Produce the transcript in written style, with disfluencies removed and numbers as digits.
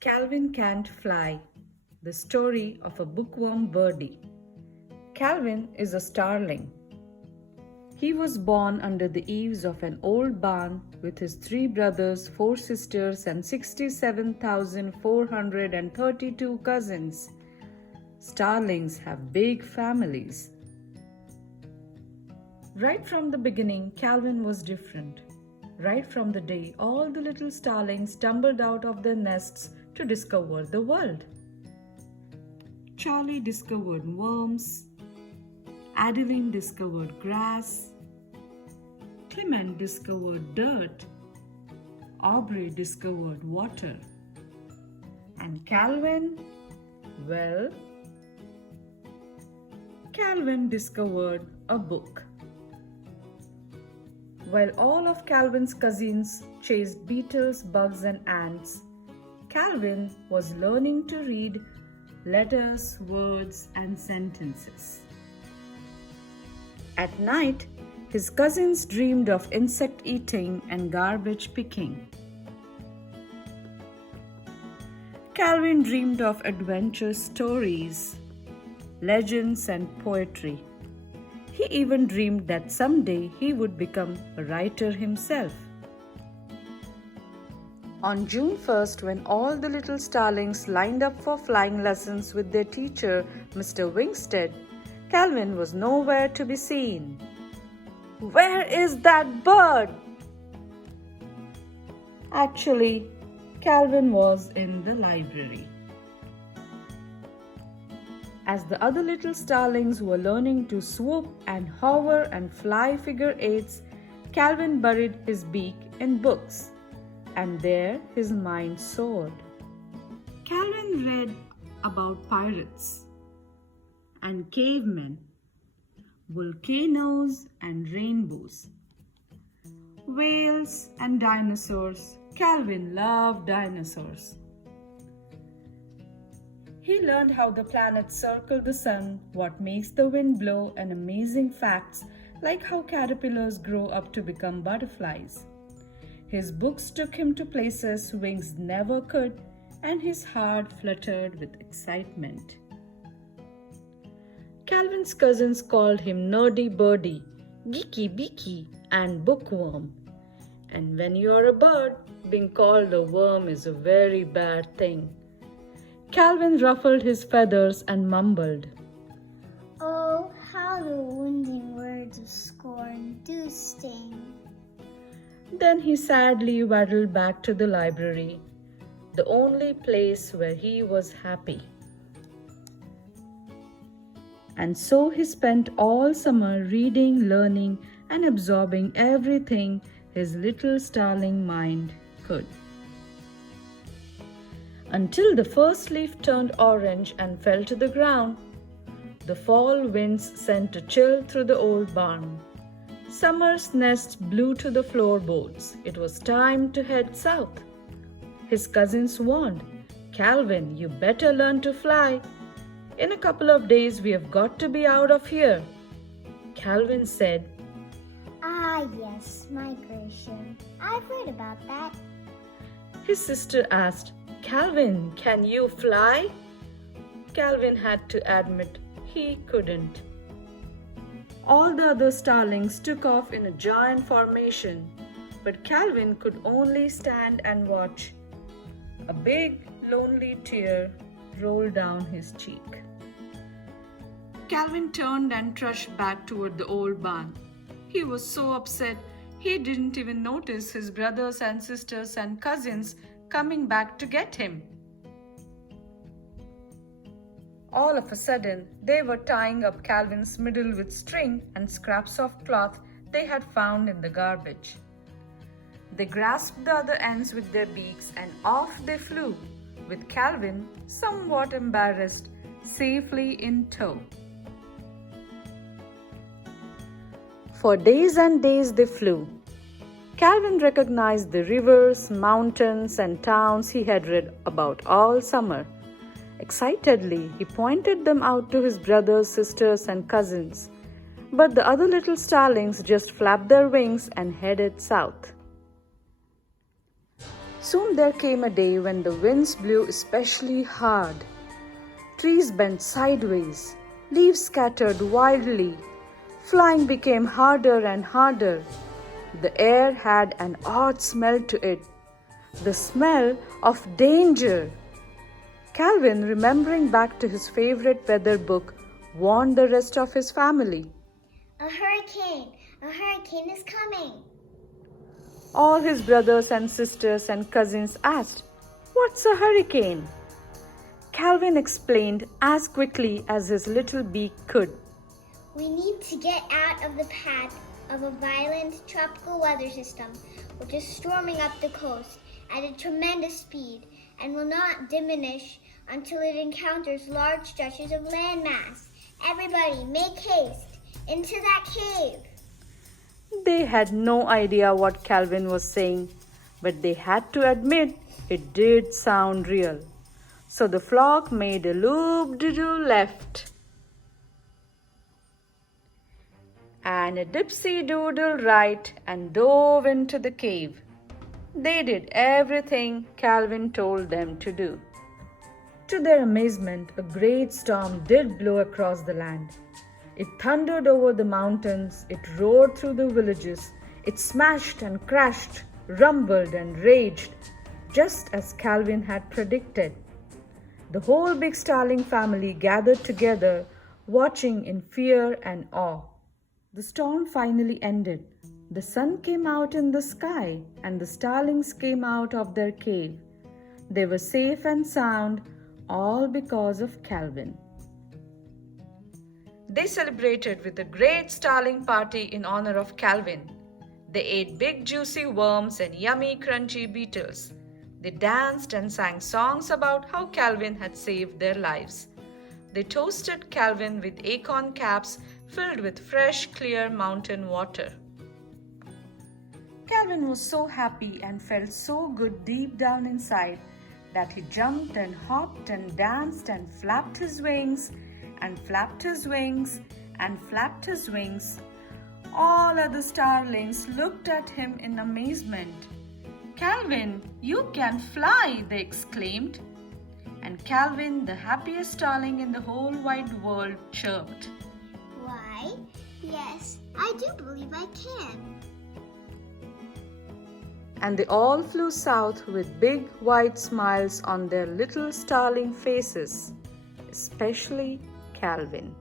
Calvin Can't Fly, the story of a bookworm birdie. Calvin is a starling. He was born under the eaves of an old barn with his 3 brothers, 4 sisters, and 67,432 cousins. Starlings have big families. Right from the beginning, Calvin was different. Right from the day all the little starlings tumbled out of their nests to discover the world. Charlie discovered worms. Adeline discovered grass. Clement discovered dirt. Aubrey discovered water. And Calvin, well, Calvin discovered a book. While all of Calvin's cousins chased beetles, bugs, and ants, Calvin was learning to read letters, words, and sentences. At night, his cousins dreamed of insect eating and garbage picking. Calvin dreamed of adventure stories, legends, and poetry. He even dreamed that someday he would become a writer himself. On June 1st, when all the little starlings lined up for flying lessons with their teacher, Mr. Wingstead, Calvin was nowhere to be seen. "Where is that bird?" Actually, Calvin was in the library. As the other little starlings were learning to swoop and hover and fly figure eights, Calvin buried his beak in books, and there his mind soared. Calvin read about pirates and cavemen, volcanoes and rainbows, whales and dinosaurs. Calvin loved dinosaurs. He learned how the planets circle the sun, what makes the wind blow, and amazing facts like how caterpillars grow up to become butterflies. His books took him to places wings never could, and his heart fluttered with excitement. Calvin's cousins called him Nerdy Birdie, Geeky Beaky, and Bookworm. And when you are a bird, being called a worm is a very bad thing. Calvin ruffled his feathers and mumbled, "Oh, how the wounding words of scorn do sting." Then he sadly waddled back to the library, the only place where he was happy. And so he spent all summer reading, learning, and absorbing everything his little starling mind could. Until the first leaf turned orange and fell to the ground. The fall winds sent a chill through the old barn. Summer's nest blew to the floorboards. It was time to head south. His cousins warned, "Calvin, you better learn to fly. In a couple of days, we have got to be out of here." Calvin said, "Ah, yes, migration. I've read about that." His sister asked, "Calvin, can you fly?" Calvin had to admit he couldn't. All the other starlings took off in a giant formation, but Calvin could only stand and watch. A big, lonely tear rolled down his cheek. Calvin turned and trudged back toward the old barn. He was so upset he didn't even notice his brothers and sisters and cousins coming back to get him. All of a sudden, they were tying up Calvin's middle with string and scraps of cloth they had found in the garbage. They grasped the other ends with their beaks and off they flew, with Calvin, somewhat embarrassed, safely in tow. For days and days they flew. Calvin recognized the rivers, mountains, and towns he had read about all summer. Excitedly, he pointed them out to his brothers, sisters, and cousins. But the other little starlings just flapped their wings and headed south. Soon there came a day when the winds blew especially hard. Trees bent sideways, leaves scattered wildly, flying became harder and harder. The air had an odd smell to it, the smell of danger. Calvin, remembering back to his favorite weather book, warned the rest of his family. A hurricane is coming. All his brothers and sisters and cousins asked, "What's a hurricane?" Calvin explained as quickly as his little beak could. We need to get out of the path of a violent tropical weather system which is storming up the coast at a tremendous speed and will not diminish until it encounters large stretches of landmass. Everybody, make haste into that cave. They had no idea what Calvin was saying, but they had to admit it did sound real. So the flock made a loop-de-doo left and a dipsy-doodle right and dove into the cave. They did everything Calvin told them to do. To their amazement, a great storm did blow across the land. It thundered over the mountains, it roared through the villages, it smashed and crashed, rumbled and raged, just as Calvin had predicted. The whole big starling family gathered together, watching in fear and awe. The storm finally ended. The sun came out in the sky, and the starlings came out of their cave. They were safe and sound, all because of Calvin. They celebrated with a great starling party in honor of Calvin. They ate big juicy worms and yummy crunchy beetles. They danced and sang songs about how Calvin had saved their lives. They toasted Calvin with acorn caps filled with fresh, clear mountain water. Calvin was so happy and felt so good deep down inside that he jumped and hopped and danced and flapped his wings and flapped his wings and flapped his wings. All other starlings looked at him in amazement. "Calvin, you can fly!" they exclaimed. And Calvin, the happiest starling in the whole wide world, chirped, Why, yes, I do believe I can. And they all flew south with big wide smiles on their little starling faces, especially Calvin.